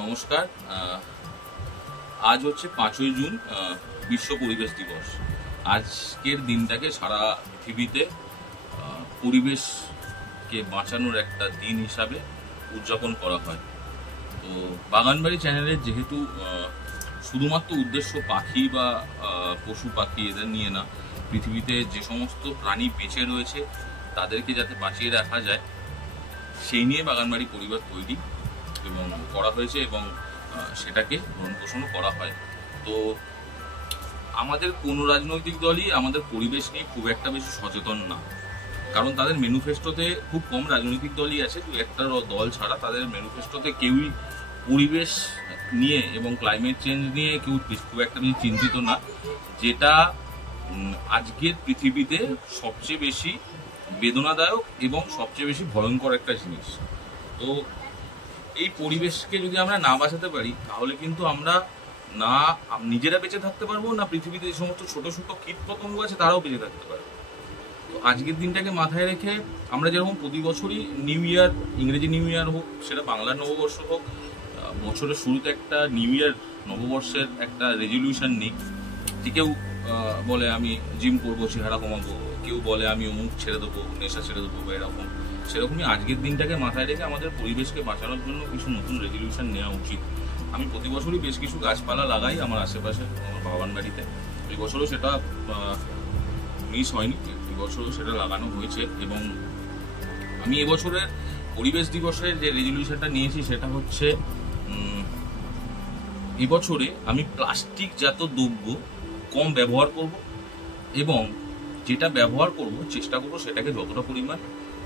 নমস্কার। আজ হচ্ছে 5ই জুন, বিশ্ব পরিবেশ দিবস। আজকের দিনটাকে সারা পৃথিবীতে পরিবেশকে বাঁচানোর একটা দিন হিসাবে উদযাপন করা হয়। তো বাগানবাড়ি চ্যানেলের যেহেতু শুধুমাত্র উদ্দেশ্য পাখি বা পশু পাখি এদের নিয়ে না, পৃথিবীতে যে সমস্ত প্রাণী বেঁচে রয়েছে তাদেরকে যাতে বাঁচিয়ে রাখা যায় সেই নিয়ে বাগানবাড়ি পরিবার তৈরি এবং করা হয়েছে এবং সেটাকে ভরণ পোষণও করা হয়। তো আমাদের কোনো রাজনৈতিক দলই আমাদের পরিবেশ নিয়ে খুব একটা বেশি সচেতন না, কারণ তাদের ম্যানিফেস্টোতে খুব কম রাজনৈতিক দলই আছে, দু একটা দল ছাড়া তাদের ম্যানিফেস্টোতে কেউই পরিবেশ নিয়ে এবং ক্লাইমেট চেঞ্জ নিয়ে কেউ খুব একটা বেশি চিন্তিত না, যেটা আজকের পৃথিবীতে সবচেয়ে বেশি বেদনাদায়ক এবং সবচেয়ে বেশি ভয়ঙ্কর একটা জিনিস। তো এই পরিবেশকে যদি আমরা না বাঁচাতে পারি তাহলে কিন্তু আমরা না নিজেরা বেঁচে থাকতে পারবো, না পৃথিবীতে যে সমস্ত ছোট ছোট কীট পতঙ্গ আছে তারাও বেঁচে থাকতে পারবে। তো আজকের দিনটাকে মাথায় রেখে আমরা যেরকম প্রতি বছরই নিউ ইয়ার, ইংরেজি নিউ ইয়ার হোক, সেটা বাংলার নববর্ষ হোক, বছরের শুরুতে একটা নিউ ইয়ার নববর্ষের একটা রেজলিউশন নিই। কেউ বলে আমি জিম করবো, চেহারা কমাবো, কেউ বলে আমি অমুক ছেড়ে দেবো, নেশা ছেড়ে দেবো বা এরকম। সেরকমই আজকের দিনটাকে মাথায় রেখে আমাদের পরিবেশকে বাঁচানোর জন্য কিছু নতুন রেজলিউশন নেওয়া উচিত। আমি প্রতি বছরই বেশ কিছু গাছপালা লাগাই আমার আশেপাশে, আমার বাগানবাড়িতে। এই বছরও সেটা মিস হয়নি, এই বছরও সেটা লাগানো হয়েছে। এবং আমি এবছরের পরিবেশ দিবসের যে রেজলিউশনটা নিয়েছি সেটা হচ্ছে এবছরে আমি প্লাস্টিক জাত দ্রব্য কম ব্যবহার করব এবং যেটা ব্যবহার করব চেষ্টা করব সেটাকে যতটা পরিমাণ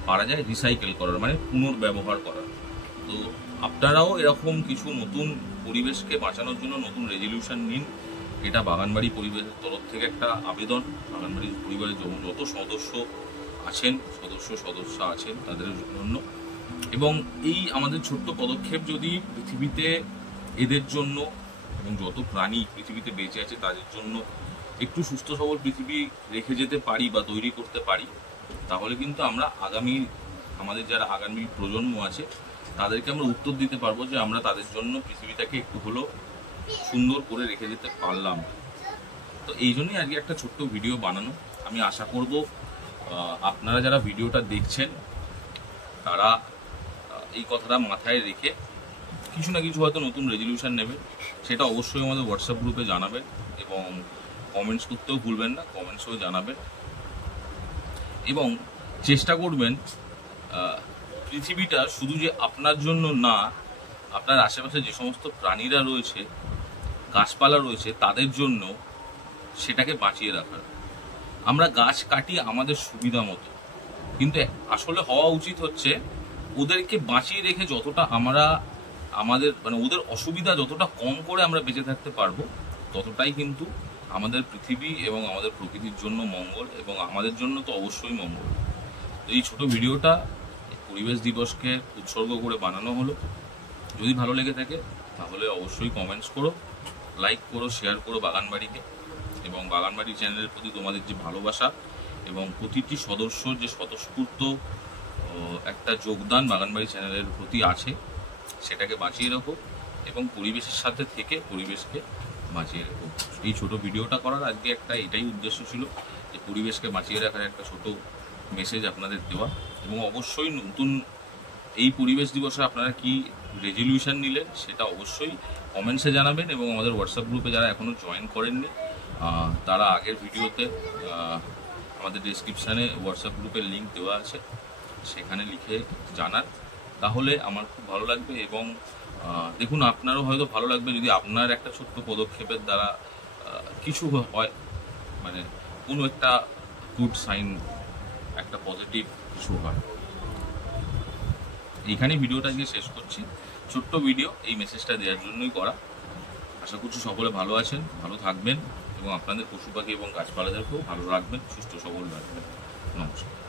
পারা যায় রিসাইকেল করার, মানে পুনর্ব্যবহার করার। তো আপনারাও এরকম কিছু নতুন পরিবেশকে বাঁচানোর জন্য নতুন রেজলিউশন নিন। এটা বাগানবাড়ি পরিবেশের তরফ থেকে একটা আবেদন বাগানবাড়ি পরিবারের যত সদস্য আছেন তাদের জন্য। এবং এই আমাদের ছোট্ট পদক্ষেপ যদি পৃথিবীতে এদের জন্য এবং যত প্রাণী পৃথিবীতে বেঁচে আছে তাদের জন্য একটু সুস্থ সবল পৃথিবী রেখে যেতে পারি বা তৈরি করতে পারি, তাহলে কিন্তু আমরা আমাদের যারা আগামী প্রজন্ম আছে তাদেরকে আমরা উত্তর দিতে পারবো যে আমরা তাদের জন্য পৃথিবীটাকে একটু হলেও সুন্দর করে রেখে যেতে পারলাম। তো এই জন্যই আজকে একটা ছোট্ট ভিডিও বানানো। আমি আশা করব আপনারা যারা ভিডিওটা দেখছেন তারা এই কথাটা মাথায় রেখে কিছু না কিছু হয়তো নতুন রেজলিউশন নেবেন। সেটা অবশ্যই আমাদের হোয়াটসঅ্যাপ গ্রুপে জানাবেন এবং কমেন্টস করতেও ভুলবেন না, কমেন্টসেও জানাবেন। এবং চেষ্টা করবেন পৃথিবীটা শুধু যে আপনার জন্য না, আপনার আশেপাশে যে সমস্ত প্রাণীরা রয়েছে, গাছপালা রয়েছে, তাদের জন্য সেটাকে বাঁচিয়ে রাখার। আমরা গাছ কাটি আমাদের সুবিধা মতো, কিন্তু আসলে হওয়া উচিত হচ্ছে ওদেরকে বাঁচিয়ে রেখে যতটা আমরা আমাদের ওদের অসুবিধা যতটা কম করে আমরা বেঁচে থাকতে পারবো ততটাই কিন্তু আমাদের পৃথিবী এবং আমাদের প্রকৃতির জন্য মঙ্গল, এবং আমাদের জন্য তো অবশ্যই মঙ্গল। তো এই ছোট ভিডিওটা পরিবেশ দিবসকে উৎসর্গ করে বানানো হলো। যদি ভালো লেগে থাকে তাহলে অবশ্যই কমেন্টস করো, লাইক করো, শেয়ার করো বাগানবাড়িকে। এবং বাগানবাড়ি চ্যানেলের প্রতি তোমাদের যে ভালোবাসা এবং প্রতিটি সদস্যর যে স্বতঃস্ফূর্ত একটা যোগদান বাগানবাড়ি চ্যানেলের প্রতি আছে সেটাকে বাঁচিয়ে রাখো এবং পরিবেশের সাথে থেকে পরিবেশকে বাঁচিয়ে রাখো। এই ছোট ভিডিওটা করার আজকে এটাই উদ্দেশ্য ছিল যে পরিবেশকে বাঁচিয়ে রাখার একটা ছোট মেসেজ আপনাদের দেওয়া। এবং অবশ্যই নতুন এই পরিবেশ দিবসে আপনারা কি রেজলিউশন নিলেন সেটা অবশ্যই কমেন্টসে জানাবেন। এবং আমাদের হোয়াটসঅ্যাপ গ্রুপে যারা এখনও জয়েন করেননি তারা আগের ভিডিওতে আমাদের ডেসক্রিপশানে হোয়াটসঅ্যাপ গ্রুপের লিঙ্ক দেওয়া আছে, সেখানে লিখে জানান, তাহলে আমার খুব ভালো লাগবে। এবং দেখুন আপনারও হয়তো ভালো লাগবে যদি আপনার একটা ছোট্ট পদক্ষেপের দ্বারা কিছু হয়, মানে কোনো একটা গুড সাইন, একটা পজিটিভ কিছু হয়। এইখানে ভিডিওটা আজকে শেষ করছি। ছোট্ট ভিডিও, এই মেসেজটা দেওয়ার জন্যই করা। আশা করছি সকলে ভালো আছেন, ভালো থাকবেন এবং আপনাদের পশু পাখি এবং গাছপালাদেরকেও ভালো রাখবেন, সুস্থ সবল রাখবেন। নমস্কার।